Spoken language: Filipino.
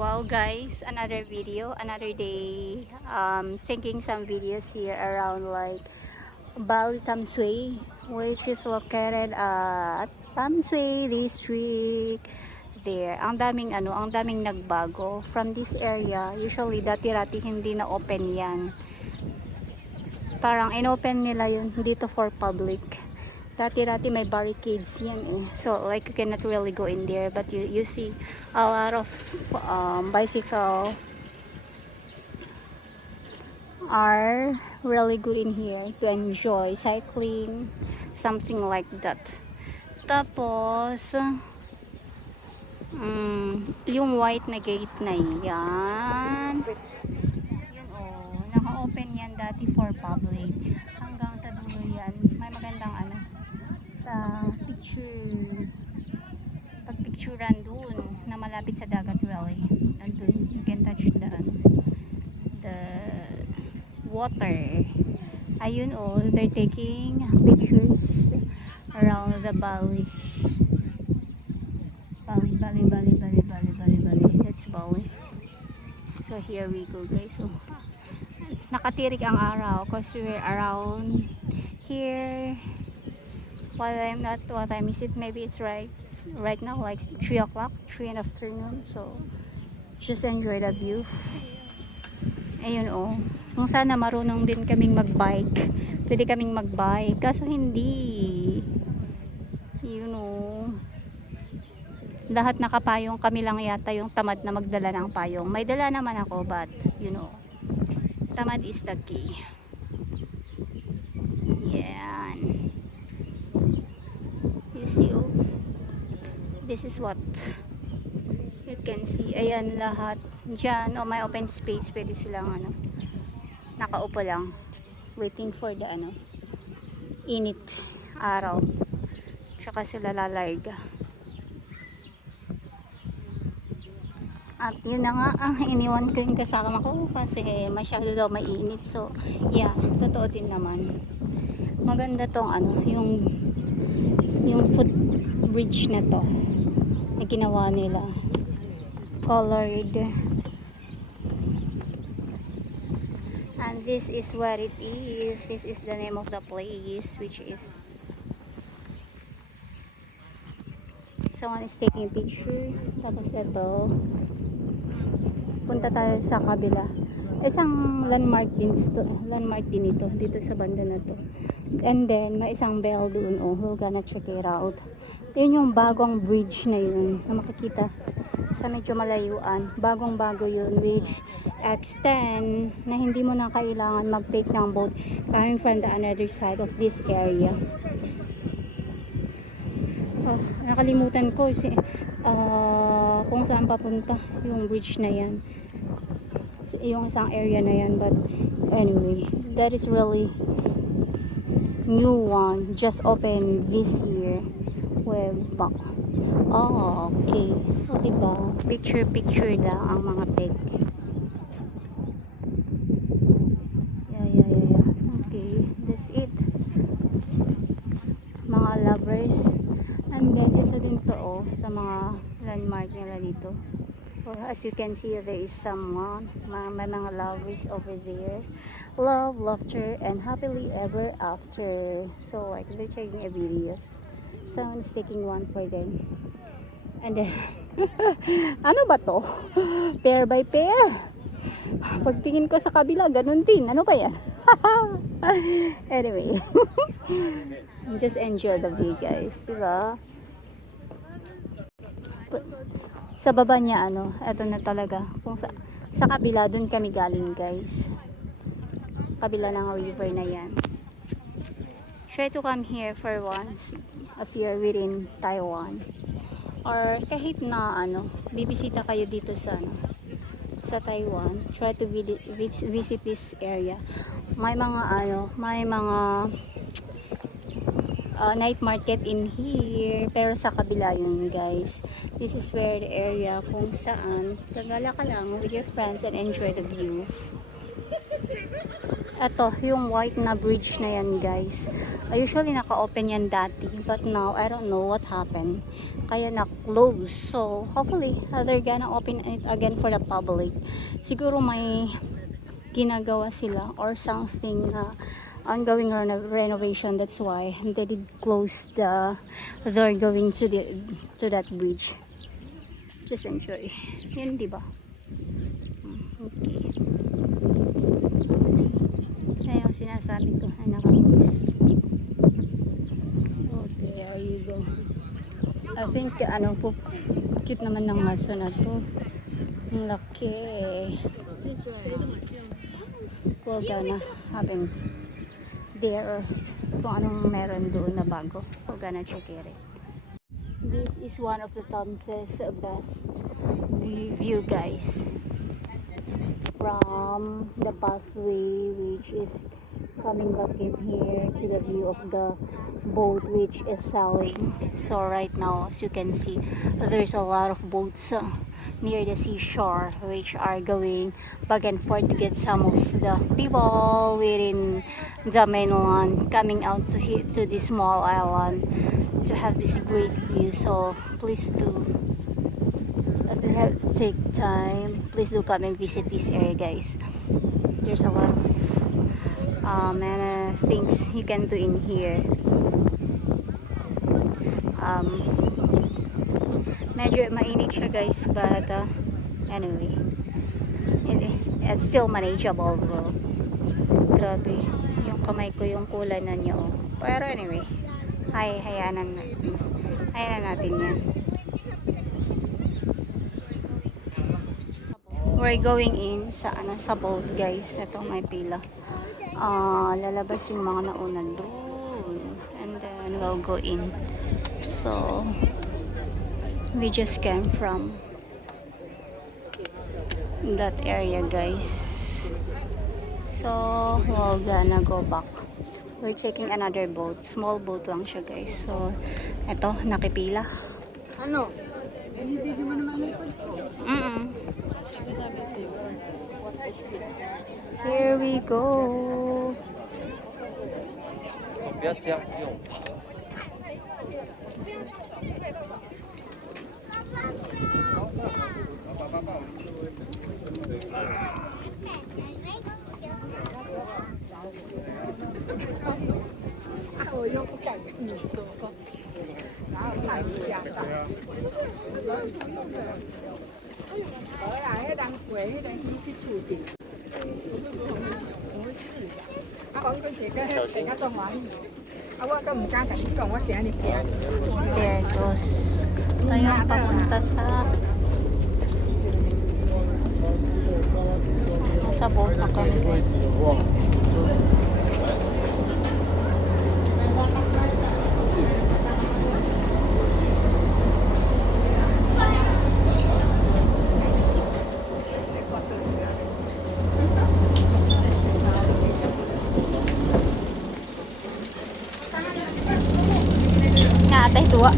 Wow guys, another video, another day. Taking some videos here around like Bali Tamsui, which is located at Tamsui district. There, ang daming nagbago from this area. Usually dati-rati hindi na open 'yan. Parang inopen nila yun dito for public. Dati-rati may barricades yan eh. So like you cannot really go in there, but you see a lot of bicycle are really good in here to enjoy cycling, something like that. Tapos yung white na gate na yan, yun oh, naka-open yan dati for public. Hanggang sa dulo yan, may magandang ano, sa pagpicturan dun na malapit sa dagat really. Nandun, you can touch the water. Ayun oh, they're taking pictures around the Bali. Bali. That's Bali. So here we go guys. So, nakatirik ang araw because we're around here. What time is it? Maybe it's right now like 3 o'clock, 3 in the afternoon. So just enjoy the view. Ayun oh. Kung sana marunong din kaming magbike, pwede kaming magbike, kaso hindi. You know, lahat nakapayong, kami lang yata yung tamad na magdala ng payong. May dala naman ako, but you know, tamad is the key. Yan. You see, oh, this is what you can see. Ayan lahat dyan, oh, may open space, pwede silang ano, nakaupo lang waiting for the ano, init araw, tsaka sila lalarga. At yun na nga, iniwan ko yung kasama ko kasi masyado daw mainit. So yeah, totoo din naman. Maganda tong ano, yung footbridge na to na ginawa nila, colored. And this is what it is. This is the name of the place, which is someone is taking a picture. Tapos ito, punta tayo sa kabila. Isang landmark din ito dito sa banda na to. And then may isang bell doon, oh, we're gonna check it out. Yun yung bagong bridge na yun na makikita sa medyo malayuan. Bagong bago yun, which extend na hindi mo na kailangan mag-take ng boat coming from the another side of this area. Oh, nakalimutan ko kung saan papunta yung bridge na yan, yung isang area na yan, but anyway, that is really new one, just open this year. Way back. Oh, okay. O diba, picture lang ang mga peg. Yeah. Okay, that's it. Mga lovers. And then isa din to, oh, sa mga landmark nila dito. Well, as you can see, there is someone, may mga lovers over there. Love, laughter, and happily ever after. So like they're checking a videos. Someone's taking one for them. And then ano ba to? Pair by pair. Pagtingin ko sa kabila, ganun din. Ano ba yan? Anyway, just enjoy the view guys, diba? Sa baba niya ano, eto na talaga, kung sa kabila dun kami galing guys, kabila ng river na yan. Try to come here for once if you're within Taiwan, or kahit na ano, bibisita kayo dito sa ano, sa Taiwan. Try to visit this area. May mga ano, may mga night market in here, pero sa kabila yun guys. This is where the area kung saan gagala ka lang with your friends and enjoy the view. Ito, yung white na bridge na yan, guys. Usually naka-open yan dati, but now I don't know what happened. Kaya na-close. So, hopefully, they're gonna open it again for the public. Siguro may ginagawa sila or something na ongoing renovation. That's why they did close they're going to that bridge. Just enjoy. Yun, di ba? Okay. Ayan yung sinasabi ko ay naka-close. Okay, there you go. I think po, cute naman ng maso na to. Ang laki. We're gonna happen there kung anong meron doon na bago. We're gonna check it. This is one of the Tanses best view, guys, from the pathway which is coming back in here to the view of the boat which is sailing. So right now, as you can see, there's a lot of boats near the seashore which are going back and forth to get some of the people within the mainland coming out to this small island to have this great view. So please do, if you have take time, please do come and visit this area, guys. There's a lot of things you can do in here. Medyo mainit siya, guys, but anyway, it's still manageable though. Grabe, yung kamay ko yung kulay na niya, oh. Pero anyway, hayaan natin yan. We're going in sa boat, guys. Ito may pila. Lalabas yung mga nauna doon, and then we'll go in. So we just came from that area, guys. So we're gonna go back. We're taking another boat. Small boat lang siya, guys. So eto, nakipila. Ano? Binibigyan mo naman ito. Here we go. 不要这样用。我用不改你说，然后买一下的。好啦，迄人陪迄个鱼去厝边。不是，我迄个坐个迄个做欢喜，我都唔敢甲你讲，我今日行。There goes. Tayong papunta sa boat na kami, guys. Nga, atay tuwa.